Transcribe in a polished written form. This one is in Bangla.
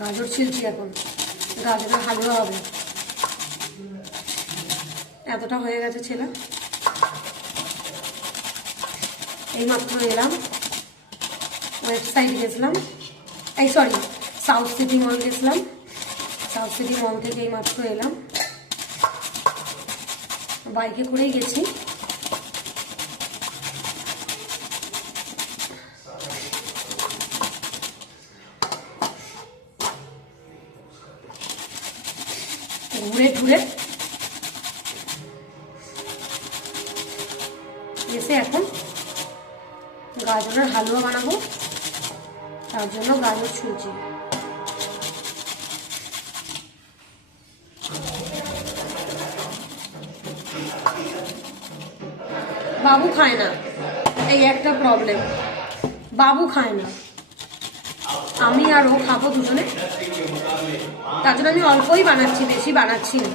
গাজর ছিলছি এখন, গাজরের হালুয়া হবে। এতটা হয়ে গেছে ছেলে। এইমাত্র এলাম, ওয়েবসাইট গেছিলাম, এই সরি সাউথ সিটি মল গেছিলাম। সাউথ সিটি মল থেকে এইমাত্র এলাম, বাইকে করেই গেছি। ঘুরে ঘুরে এসে এখন গাজরের হালুয়া বানাবো, তার জন্য গাজর ছুলছি। বাবু খায় না, এই একটা প্রবলেম, বাবু খায় না। আমি আর ও খাবো দুজনে, তার জন্য আমি অল্পই বানাচ্ছি, বেশি বানাচ্ছি না।